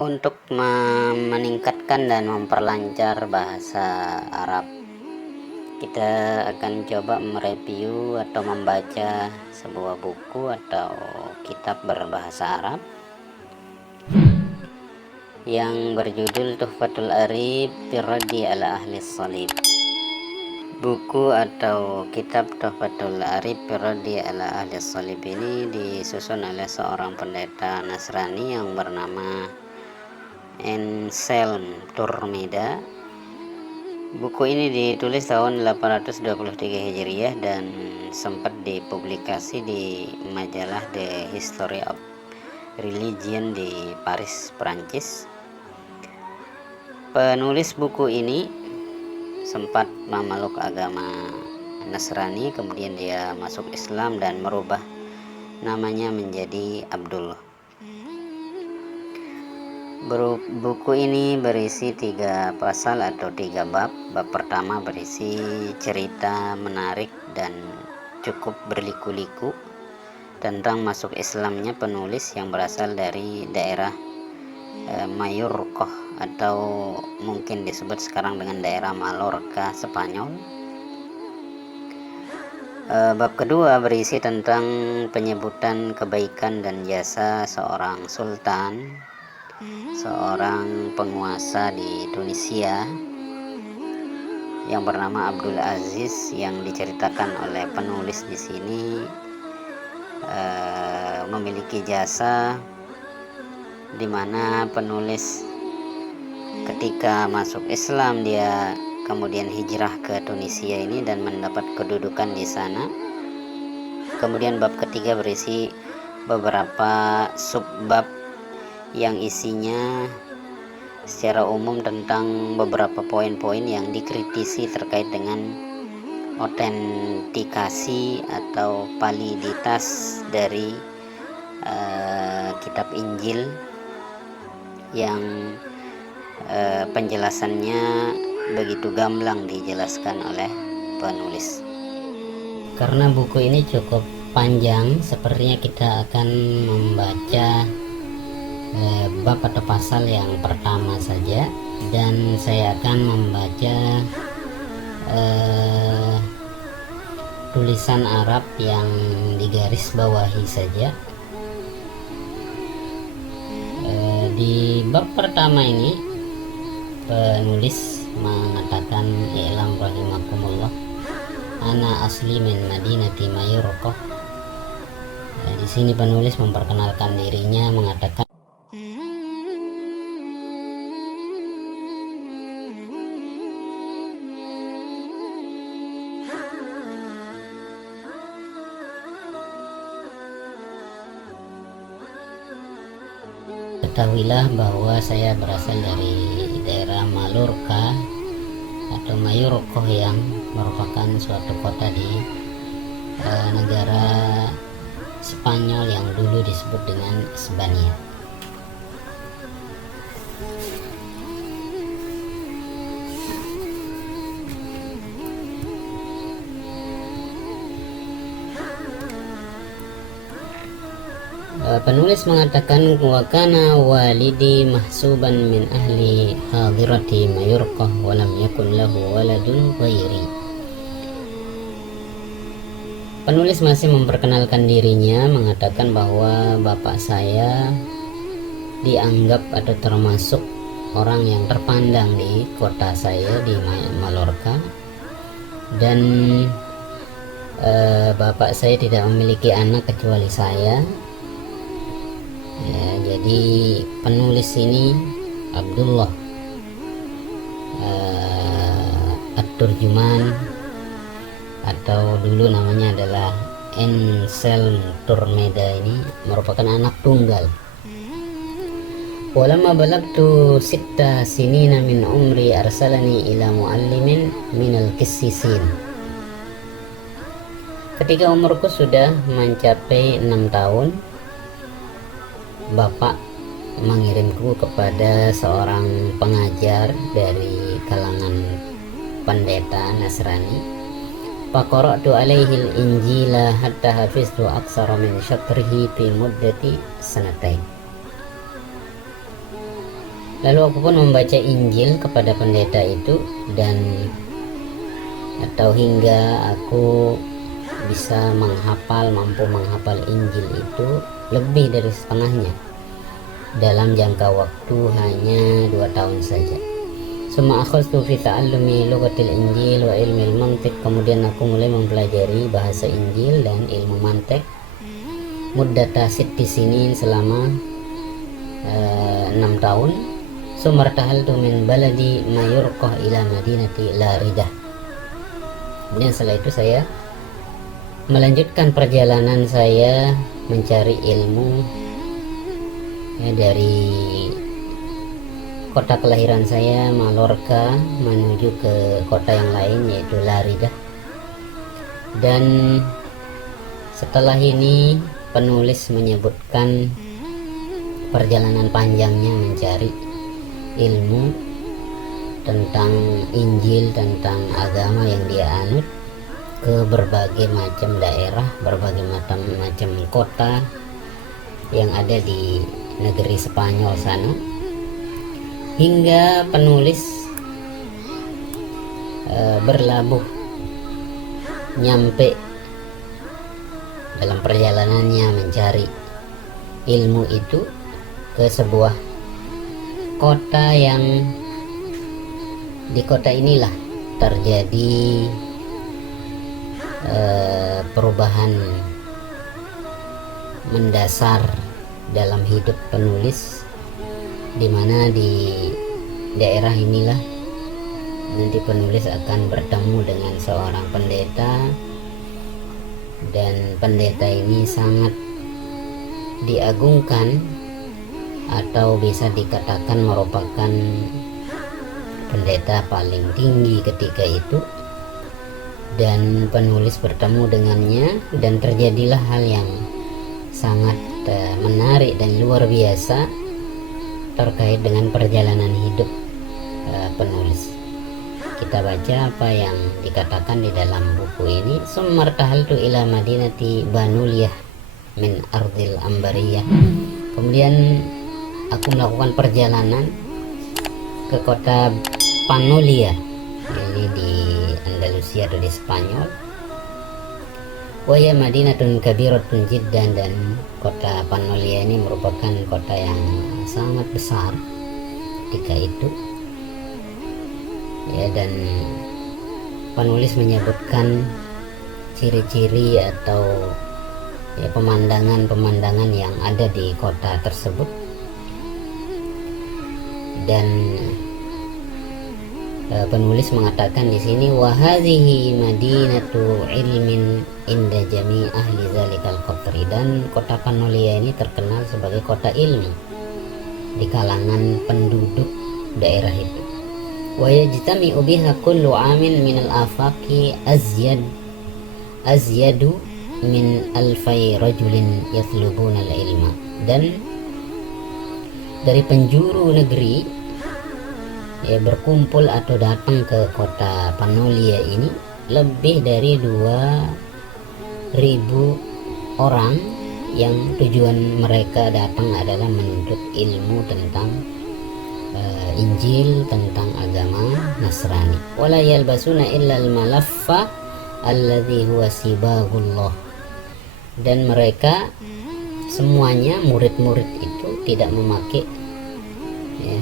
Untuk meningkatkan dan memperlancar bahasa Arab, kita akan coba mereview atau membaca sebuah buku atau kitab berbahasa Arab yang berjudul Tuhfatul Arif fi Raddi ala Ahli Salib. Buku atau kitab Tuhfatul Arif fi Raddi ala Ahli Salib ini disusun oleh seorang pendeta Nasrani yang bernama Anselm Turmeda. Buku ini ditulis tahun 823 Hijriah dan sempat dipublikasi di majalah The History of Religion di Paris, Prancis. Penulis buku ini sempat memeluk agama Nasrani, kemudian dia masuk Islam dan merubah namanya menjadi Abdullah. Buku ini berisi 3 pasal atau 3 bab. Bab pertama berisi cerita menarik dan cukup berliku-liku tentang masuk Islamnya penulis yang berasal dari daerah Mallorca atau mungkin disebut sekarang dengan daerah Mallorca, Spanyol. Bab kedua berisi tentang penyebutan kebaikan dan jasa seorang sultan, seorang penguasa di Tunisia yang bernama Abdul Aziz, yang diceritakan oleh penulis di sini memiliki jasa di mana penulis ketika masuk Islam dia kemudian hijrah ke Tunisia ini dan mendapat kedudukan di sana. Kemudian bab ketiga berisi beberapa subbab yang isinya secara umum tentang beberapa poin-poin yang dikritisi terkait dengan autentikasi atau validitas dari kitab Injil yang penjelasannya begitu gamblang dijelaskan oleh penulis. Karena buku ini cukup panjang, sepertinya kita akan membaca bab atau pasal yang pertama saja, dan saya akan membaca tulisan Arab yang digaris bawahi saja. Di bab pertama ini penulis mengatakan, i'lam rahimakumullah, ana asli min madinati Mallorca. Di sini penulis memperkenalkan dirinya, mengatakan ketahuilah bahwa saya berasal dari daerah Mallorca atau Mallorca yang merupakan suatu kota di negara Spanyol yang dulu disebut dengan Spania. Penulis mengatakan, wa kana walidi mahsuban min ahli hadirati Mallorca wa lam yakun lahu waladun ghairi. Penulis masih memperkenalkan dirinya, mengatakan bahwa bapak saya dianggap atau termasuk orang yang terpandang di kota saya di Mallorca, dan bapak saya tidak memiliki anak kecuali saya. Ya, jadi penulis ini Abdullah At-Turjuman, atau dulu namanya adalah Anselm Turmeda, ini merupakan anak tunggal. Walamma balagtu 6 sinina min umri arsalani ila muallimin minal kissisin. Ketika umurku sudah mencapai 6 tahun, bapak mengirimku kepada seorang pengajar dari kalangan pendeta Nasrani. Faqara'tu alaihi al-injila hatta hafiztu aksara min syatrihi fi muddati sanatain. Lalu aku pun membaca Injil kepada pendeta itu, dan atau hingga aku bisa mampu menghafal Injil itu lebih dari setengahnya dalam jangka waktu hanya 2 tahun saja. Summa akhadtu fi ta'allumi lughatil Injil wa ilmil mantiq. Kemudian aku mulai mempelajari bahasa Injil dan ilmu mantiq muddata sitti sinin, selama 6 tahun. Sumartahaltu min baladi mayurqah ila madinati Laridah. Kemudian setelah itu saya melanjutkan perjalanan saya mencari ilmu dari kota kelahiran saya Mallorca menuju ke kota yang lain yaitu Laridah. Dan setelah ini penulis menyebutkan perjalanan panjangnya mencari ilmu tentang Injil, tentang agama yang dia anut ke berbagai macam daerah, berbagai macam kota yang ada di negeri Spanyol sana, hingga penulis berlabuh nyampe dalam perjalanannya mencari ilmu itu ke sebuah kota yang di kota inilah terjadi perubahan mendasar dalam hidup penulis, di mana di daerah inilah nanti penulis akan bertemu dengan seorang pendeta, dan pendeta ini sangat diagungkan atau bisa dikatakan merupakan pendeta paling tinggi ketika itu. Dan penulis bertemu dengannya, dan terjadilah hal yang sangat menarik dan luar biasa terkait dengan perjalanan hidup penulis. Kita baca apa yang dikatakan di dalam buku ini. Summartahaltu ila madinati Banuliyah min ardil Ambariyah. Kemudian aku melakukan perjalanan ke kota Panulia, ini di Andalusia atau di Spanyol. Waya madinatun kabiratun jiddan, dan kota Panulia ini merupakan kota yang sangat besar ketika itu. Ya, dan penulis menyebutkan ciri-ciri atau ya pemandangan-pemandangan yang ada di kota tersebut. Dan penulis mengatakan di sini, wa hadhihi madinatu ilmin inda jami ahli zalikal qatri, dan kota Panulia ini terkenal sebagai kota ilmu di kalangan penduduk daerah itu. Wa yajtami'u biha kullu amin minal afaqi azyadu min alfai rajulin yatlubuna al-ilma, dan dari penjuru negeri ya berkumpul atau datang ke kota Panulia ini lebih dari 2.000 orang yang tujuan mereka datang adalah menuntut ilmu tentang Injil, tentang agama Nasrani. Wala yalbasuna illa al-malaffa alladhi huwa sibagullah, dan mereka semuanya murid-murid itu tidak memakai ya,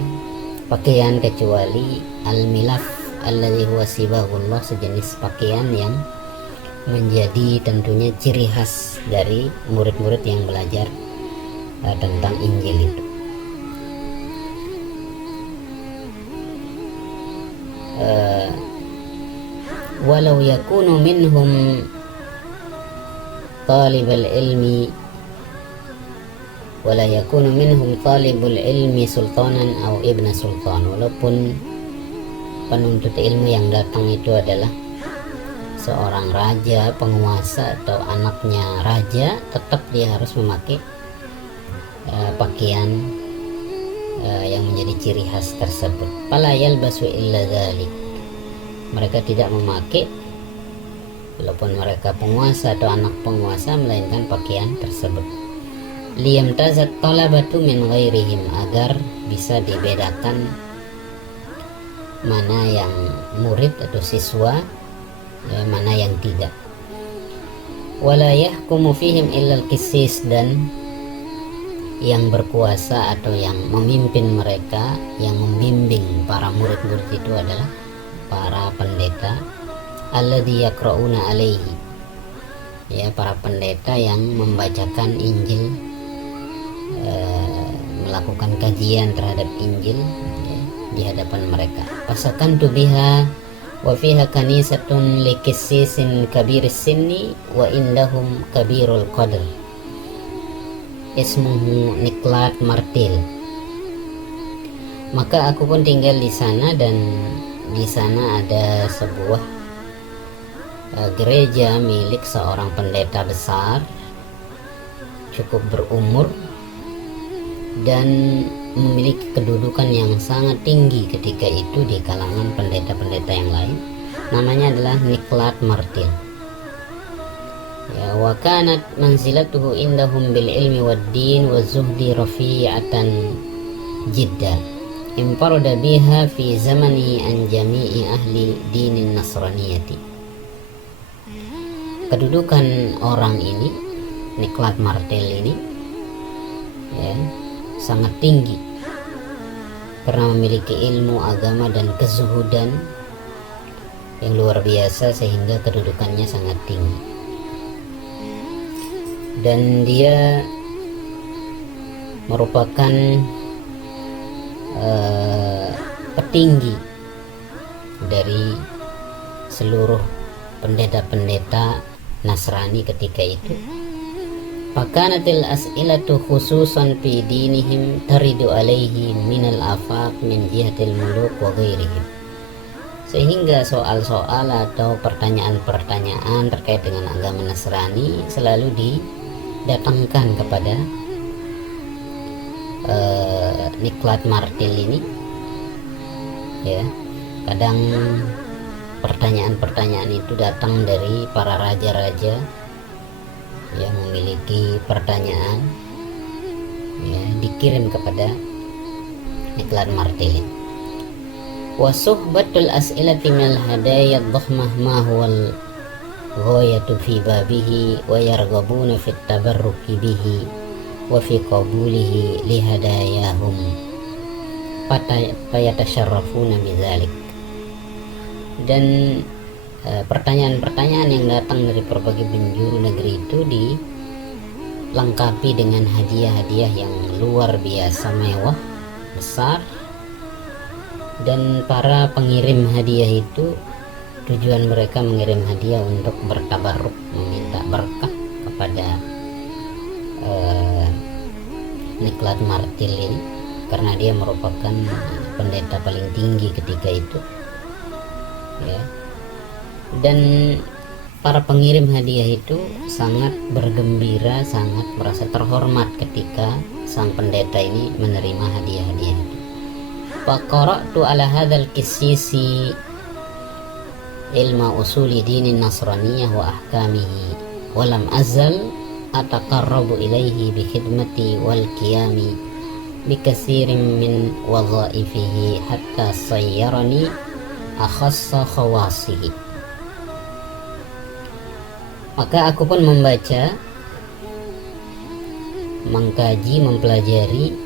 pakaian kecuali al-milaf alladhi huwa sibagullah, sejenis pakaian yang menjadi tentunya ciri khas dari murid-murid yang belajar tentang Injil itu. Walau yakunu minhum talibul ilmi wala yakunu minhum talibul ilmi sultanan atau ibna sultan, walaupun penuntut ilmu yang datang itu adalah seorang raja, penguasa atau anaknya raja, tetap dia harus memakai pakaian yang menjadi ciri khas tersebut. Fala yalbasu illa dzalik, mereka tidak memakai, walaupun mereka penguasa atau anak penguasa, melainkan pakaian tersebut. liyamtazat talabatu min ghairihim, agar bisa dibedakan mana yang murid atau siswa, ya, mana yang tidak. Wala yahkumu fihim illal qisis, dan yang berkuasa atau yang memimpin mereka, yang membimbing para murid-murid itu adalah para pendeta, alladzi yaqra'una alaihi, ya, para pendeta yang membacakan Injil, melakukan kajian terhadap Injil, ya, di hadapan mereka. Fasakantu biha wa fiha kanisatun liqissisin kabiris sinni wa indahum kabirul qadr ismuhu Niklat Martil. Maka aku pun tinggal di sana, dan di sana ada sebuah gereja milik seorang pendeta besar, cukup berumur dan memiliki kedudukan yang sangat tinggi ketika itu di kalangan pendeta-pendeta yang lain. Namanya adalah Niklat Martil. Ya, wa kanat manzilatuhu indahum bil ilmi wad din wa zuhdi rafi'atan jidda imparada biha fi zamani an jami'i ahli dinin nasraniyati. Kedudukan orang ini, Niklat Martil ini, ya, sangat tinggi karena memiliki ilmu agama dan kezuhudan yang luar biasa, sehingga kedudukannya sangat tinggi. Dan dia merupakan petinggi dari seluruh pendeta-pendeta Nasrani ketika itu. Fakanatil as'ilatu khususan fi dinihim taridu alaihi minal afaq min jihatil muluk wa ghairihim. Sehingga soal-soal atau pertanyaan-pertanyaan terkait dengan agama Nasrani selalu didatangkan kepada Niklat Martil ini, ya. Kadang pertanyaan-pertanyaan itu datang dari para raja-raja yang memiliki pertanyaan, ya, dikirim kepada Niklat Martil. Wa suhbatul as'ilati minal hadaya ad-dhakhmah ma huwal ghayatu fi babihi wa yarghabuna fit tabarruki bihi wa fi qabulihi li hadayahum fayatasharrafuna bidzalik. Dan pertanyaan-pertanyaan yang datang dari berbagai penjuru negeri itu dilengkapi dengan hadiah-hadiah yang luar biasa mewah, besar. Dan para pengirim hadiah itu, tujuan mereka mengirim hadiah untuk bertabarruk, meminta berkah kepada Niklat Martil ini, karena dia merupakan pendeta paling tinggi ketika itu, ya. Dan para pengirim hadiah itu sangat bergembira, sangat merasa terhormat ketika sang pendeta ini menerima hadiah-hadiah itu. Faqara'tu ala hadzal qissisi ilma usuli dinin nasraniyah wa ahkamihi wa lam azal ataqarrabu ilaihi bi khidmati wal qiyami bi katsirin min wadhaifihi hatta sayyarani akhassa khawasihi. Maka aku pun membaca, mengkaji, mempelajari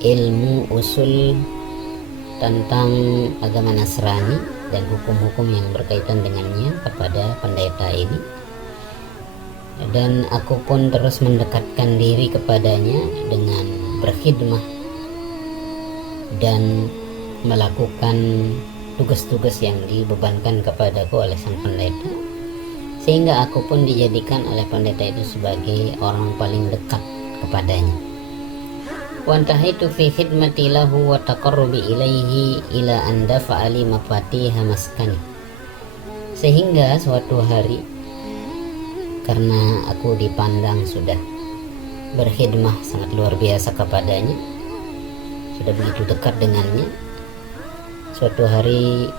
ilmu usul tentang agama Nasrani dan hukum-hukum yang berkaitan dengannya kepada pendeta ini. Dan aku pun terus mendekatkan diri kepadanya dengan berkhidmah dan melakukan tugas-tugas yang dibebankan kepadaku oleh sang pendeta, sehingga aku pun dijadikan oleh pendeta itu sebagai orang paling dekat kepadanya. Wa antahaitu fi khidmati lahu wa taqarrubi ilaihi ila an dafa'a li mafatiha maskani. Sehingga suatu hari, karena aku dipandang sudah berkhidmah sangat luar biasa kepadanya, sudah begitu dekat dengannya, suatu hari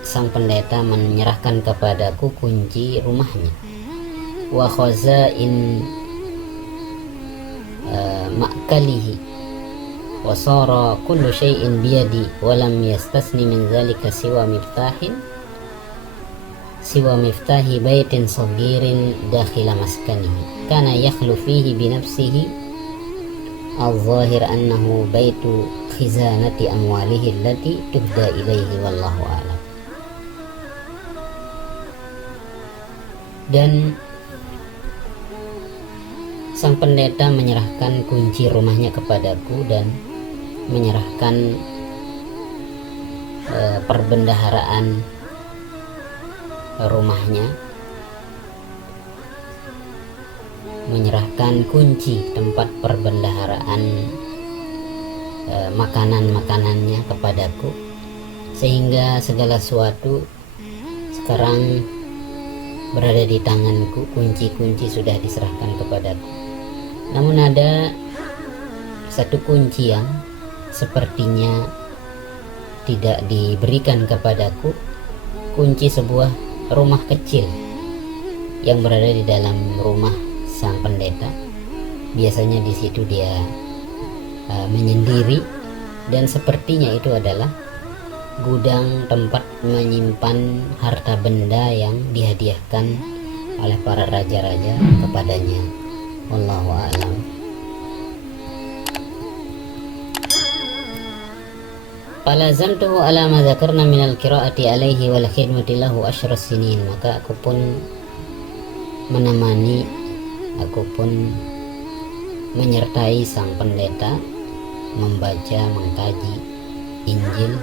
sang pendeta menyerahkan kepadaku kunci rumahnya, wa khazain ma'kalihi wa sara kullu syai'in biyadi wa lam yastasni min dhalika siwa miftahi baitin saghirin dakhila maskanihi kana yakhlu fihi binafsihi al-zahir annahu baitu khizanati amwalihi allati tubda ilaihi wallahu a'lam. Dan sang pendeta menyerahkan kunci rumahnya kepadaku dan menyerahkan perbendaharaan rumahnya, menyerahkan kunci tempat perbendaharaan makanan-makanannya kepadaku, sehingga segala sesuatu sekarang berada di tanganku. Kunci-kunci sudah diserahkan kepadaku. Namun ada satu kunci yang sepertinya tidak diberikan kepadaku, kunci sebuah rumah kecil yang berada di dalam rumah sang pendeta. Biasanya di situ dia menyendiri, dan sepertinya itu adalah gudang tempat menyimpan harta benda yang dihadiahkan oleh para raja-raja kepadanya. Wallahu a'lam. Falazamtuhu ala ma dzakarna minal qiraati alaihi wal khidmati lahu asyra sinin. Maka aku pun menyertai sang pendeta membaca, mengkaji Injil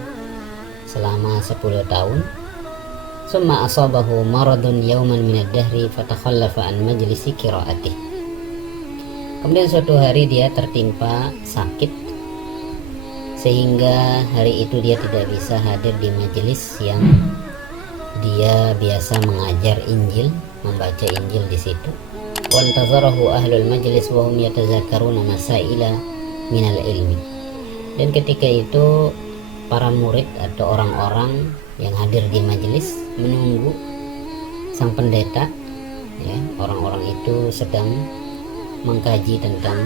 selama 10 tahun. Summa asabahu maradun yawman minad dahri fatakhallafa an majlisi qiraatih. Kemudian suatu hari dia tertimpa sakit sehingga hari itu dia tidak bisa hadir di majelis yang dia biasa mengajar Injil, membaca Injil di situ. Wa antazarahu ahlul majlis wa hum yatazakkaruna masaila minal ilmi. Dan ketika itu para murid atau orang-orang yang hadir di majelis menunggu sang pendeta, ya, orang-orang itu sedang mengkaji tentang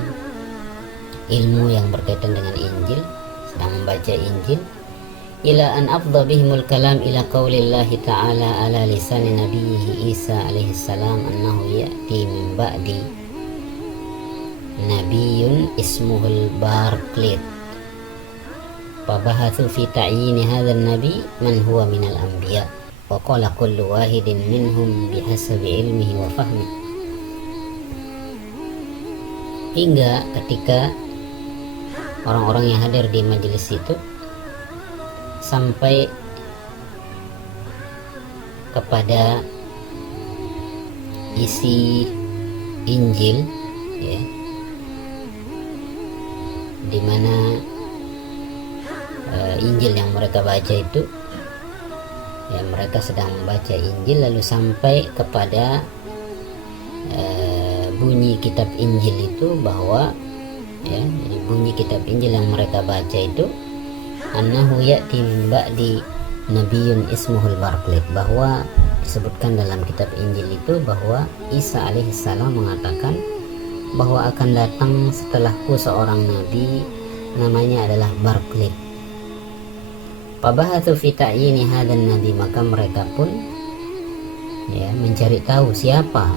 ilmu yang berkaitan dengan Injil, sedang membaca Injil. Ila an afdha bihimul kalam ila qaulillahi ta'ala ala lisani nabiyhi Isa alaihi salam annahu ya'ti min ba'di nabiyyun ismuhul Barqlit. Fabahathu fi ta'yini hadzal nabi man huwa minal anbiya wa qala kullu wahidin minhum bihasabi ilmihi wa fahmi. Hingga ketika orang-orang yang hadir di majelis itu sampai kepada isi Injil, ya, di mana Injil yang mereka baca itu, ya, mereka sedang membaca Injil lalu sampai kepada bunyi kitab Injil itu, bahwa, ya, jadi bunyi kitab Injil yang mereka baca itu annahu ya'ti min ba'di nabiyyun ismuhul Barqlit, bahwa disebutkan dalam kitab Injil itu bahwa Isa alaihissalam mengatakan bahwa akan datang setelahku seorang nabi namanya adalah Barqlit. Fabahathu fi ta'yini hadzal nabi, maka mereka pun, ya, mencari tahu siapa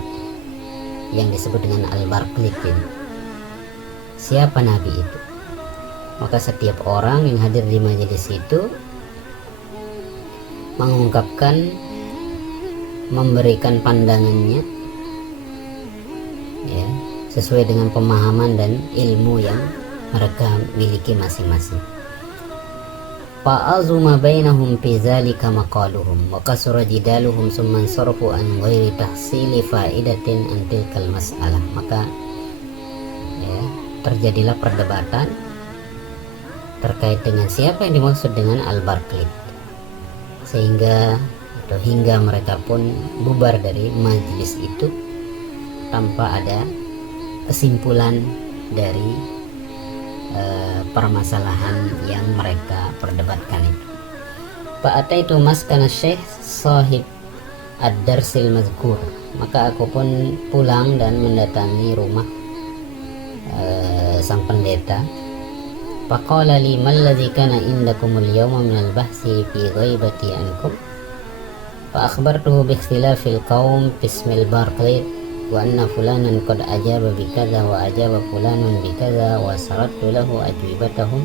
yang disebut dengan Al-Barqlit ini, siapa nabi itu. Maka setiap orang yang hadir di majelis itu mengungkapkan, memberikan pandangannya, ya, sesuai dengan pemahaman dan ilmu yang mereka miliki masing-masing. Fa'azuma bainahum fi dzalika maqaluhum wa kasura jidaluhum summa sarafu an ghairi tahsili fa'idatin an tilkal mas'alah. Maka, ya, terjadilah perdebatan terkait dengan siapa yang dimaksud dengan Al-Barqlit, hingga mereka pun bubar dari majelis itu tanpa ada kesimpulan dari permasalahan yang mereka perdebatkan itu. Fa'ataitu maskana syekh sahib ad-darsil mazkur, maka aku pun pulang dan mendatangi rumah pendeta. Faqala li mal ladzi kana indakumul yawma minal bahsi fi ghaibati ankum. Fa akhbartuhu bi ikhtilafil qaum bismil Barclay wa anna fulanan qad ajaba bi kadza wa ajaba fulanun bi kadza wa sarattu lahu ajwibatahum.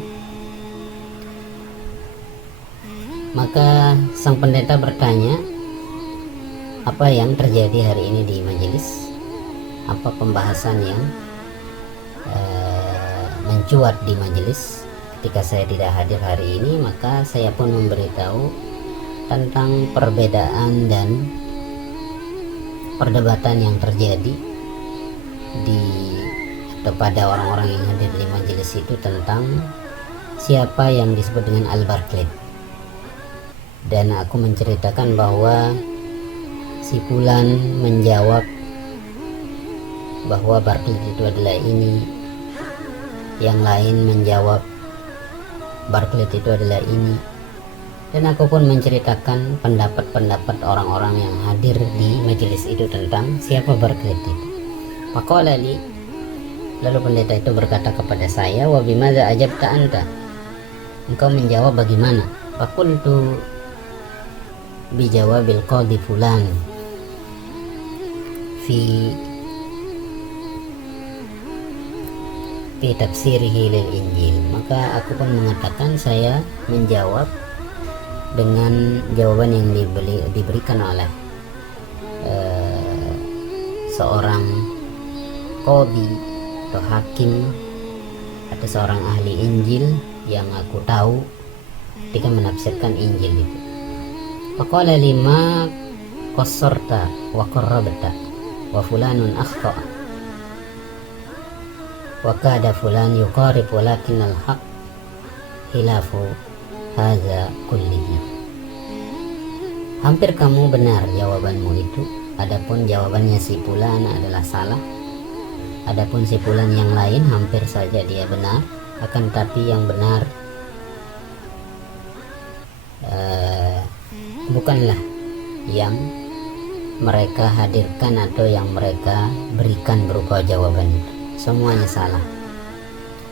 Maka sang pendeta bertanya, apa yang terjadi hari ini di majelis? Apa pembahasan yang mencuat di majelis ketika saya tidak hadir hari ini? Maka saya pun memberitahu tentang perbedaan dan perdebatan yang terjadi atau pada orang-orang yang hadir di majelis itu tentang siapa yang disebut dengan Al-Barclay. Dan aku menceritakan bahwa si Fulan menjawab bahwa Barclay itu adalah ini, yang lain menjawab Barclay itu adalah ini, dan aku pun menceritakan pendapat-pendapat orang-orang yang hadir di majelis itu tentang siapa Barclay itu. Faqala li, lalu pendeta itu berkata kepada saya, wa bimadza ajabta anta, engkau menjawab bagaimana? Faqultu bijawabil qadhi fulan fi tafsirihi lil Injil. Maka aku pun mengatakan saya menjawab dengan jawaban yang diberikan oleh seorang qadhi atau hakim atau seorang ahli Injil yang aku tahu ketika menafsirkan Injil itu. Faqala lima qassarta wa qarrabta wa fulanun akhta wa kada fulan yuqarib walakin al-haq khilafu hadza kullihi. Hampir kamu benar jawabanmu itu, adapun jawabannya si fulan adalah salah. Adapun si fulan yang lain hampir saja dia benar, akan tapi yang benar bukanlah yang mereka hadirkan atau yang mereka berikan berupa jawaban itu. Semuanya salah.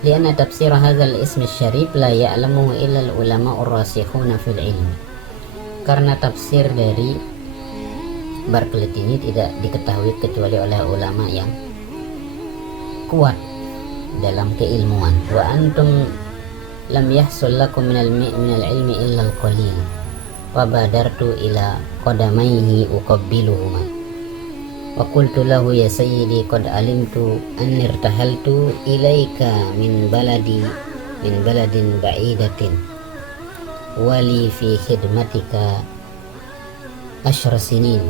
Lianna tafsir hadzal ismi syarif la ya'lamuhu illa al-ulama'ur rasikhuna fil ilmi. Karena tafsir dari Barclay ini tidak diketahui kecuali oleh ulama yang kuat dalam keilmuan. Wa antum lam yahsul lakum minal ilmi illa al-qalil. Wa badartu ila qadamaihi uqabbiluhuma. Wa qultu lahu ya sayyidi qad alimtu anni irtahaltu ilaika min baladin ba'idatin wali fi khidmatika 10 sinin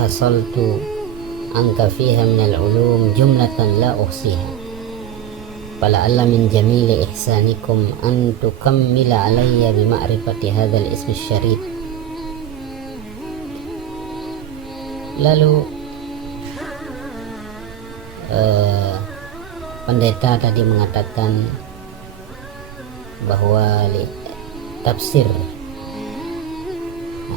hasaltu anka fiha min al-ulum jumlatan la uhsiha fala'alla min jamili ihsanikum an tukammila alayya bi ma'rifati hadzal ismi syarif. Lalu pendeta tadi mengatakan bahwa tafsir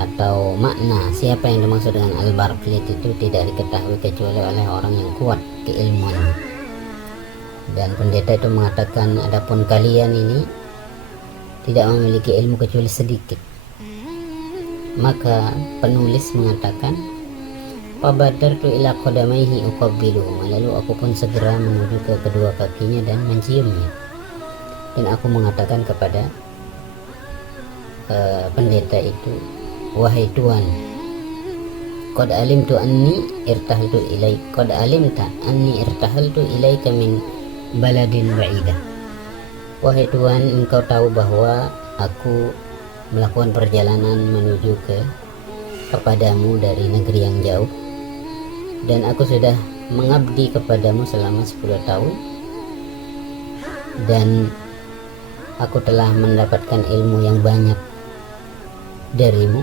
atau makna siapa yang dimaksud dengan Al-Barclay itu tidak diketahui kecuali oleh orang yang kuat keilmuannya. Dan pendeta itu mengatakan, adapun kalian ini tidak memiliki ilmu kecuali sedikit. Maka penulis mengatakan, fabadartu ila qadamaihi uqabbiluhuma, lalu aku pun segera menuju ke kedua kakinya dan menciumnya. Dan aku mengatakan kepada pendeta itu, wahai Tuan, qad alimtu anni irtahaltu ilaik, qad alimta anni irtahaltu ilaika min baladin ba'idah. Wahai Tuan, engkau tahu bahwa aku melakukan perjalanan menuju kepadamu dari negeri yang jauh, dan aku sudah mengabdi kepadamu selama 10 tahun, dan aku telah mendapatkan ilmu yang banyak darimu.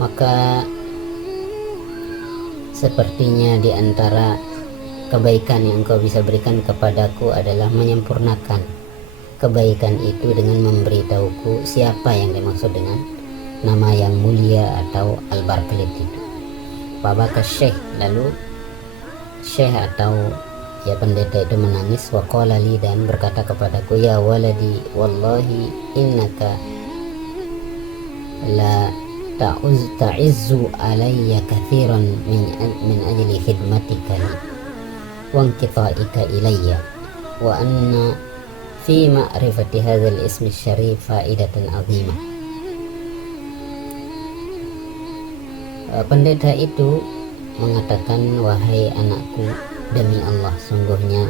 Maka sepertinya di antara kebaikan yang engkau bisa berikan kepadaku adalah menyempurnakan kebaikan itu dengan memberitahuku siapa yang dimaksud dengan nama yang mulia atau Al-Barclay itu. Fabaka Syekh, lalu Syekh atau Ya, pendeta itu menangis. Wa qala li, dan berkata kepadaku, ya waladi, wallahi innaka la ta'izzu alayya kathiran min ajli khidmatika li wa inqita'ika ilayya wa anna fi ma'rifati hadzal ismi syarif faidatan azimah. Pendeta itu mengatakan, wahai anakku, demi Allah, sungguhnya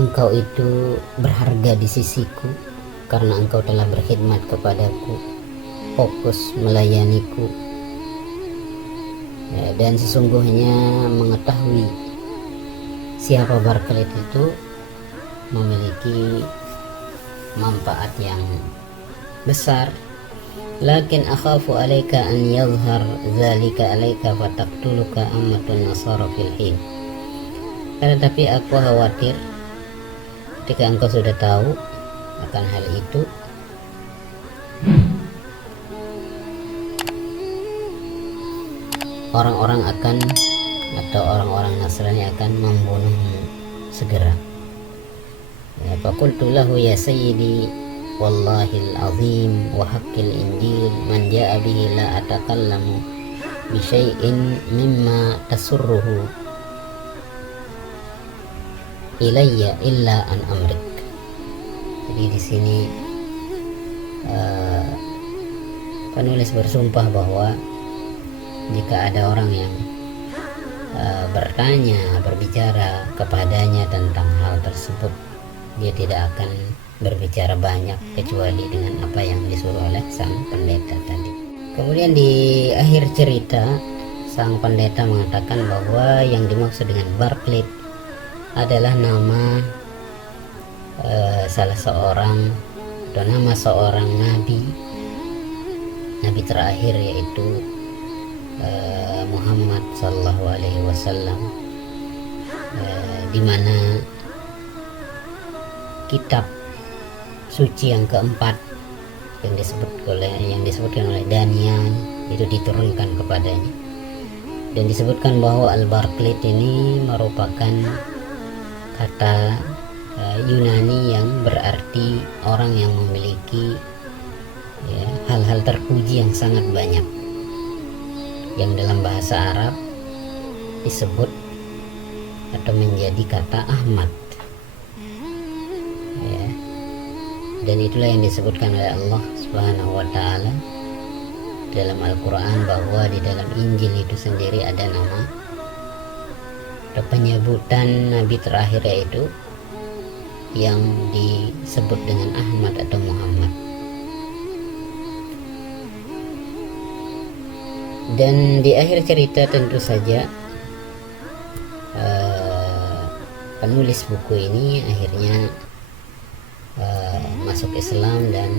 engkau itu berharga di sisiku karena engkau telah berkhidmat kepadaku, fokus melayaniku, ya, dan sesungguhnya mengetahui siapa Barclay itu memiliki manfaat yang besar. Lakin akhafu alaika an yadhhar dzalika alaika fataqtuluka ammatun nasara fil hin. Tapi aku khawatir ketika engkau sudah tahu akan hal itu, orang-orang Nasrani akan membunuhmu segera. Ya, faqultu lahu ya sayyidi wallahil azim wa haqqil injil man ja'a bihi la atakallamu bi syai'in mimma tasurruhu ilayya illa an amrik. Jadi di sini penulis bersumpah bahwa jika ada orang yang berbicara kepadanya tentang hal tersebut, dia tidak akan berbicara banyak kecuali dengan apa yang disuruh oleh sang pendeta tadi. Kemudian di akhir cerita, sang pendeta mengatakan bahwa yang dimaksud dengan Barclay adalah nama salah seorang atau nama seorang nabi terakhir, yaitu Muhammad Sallallahu Alaihi Wasallam, di mana kitab suci yang keempat yang disebutkan oleh Daniel itu diturunkan kepadanya, dan disebutkan bahwa Al-Barclay ini merupakan kata Yunani yang berarti orang yang memiliki hal-hal terpuji yang sangat banyak, yang dalam bahasa Arab disebut atau menjadi kata Ahmad, ya. Dan itulah yang disebutkan oleh Allah Subhanahu wa Ta'ala dalam Al-Quran, bahwa di dalam Injil itu sendiri ada nama atau penyebutan nabi terakhir, yaitu yang disebut dengan Ahmad atau Muhammad. Dan di akhir cerita tentu saja penulis buku ini akhirnya masuk Islam dan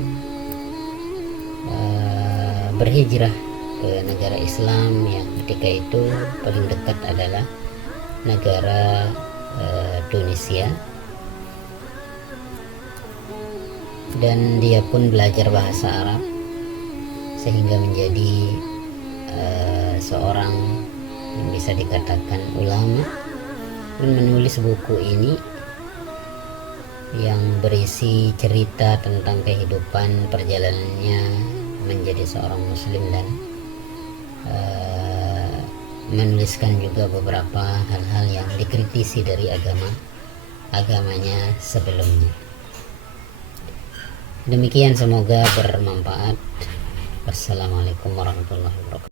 berhijrah ke negara Islam yang ketika itu paling dekat adalah negara Tunisia, dan dia pun belajar bahasa Arab sehingga menjadi seorang yang bisa dikatakan ulama, dan menulis buku ini yang berisi cerita tentang kehidupan perjalanannya menjadi seorang muslim, dan menuliskan juga beberapa hal-hal yang dikritisi dari agamanya sebelumnya. Demikian, semoga bermanfaat. Wassalamualaikum warahmatullahi wabarakatuh.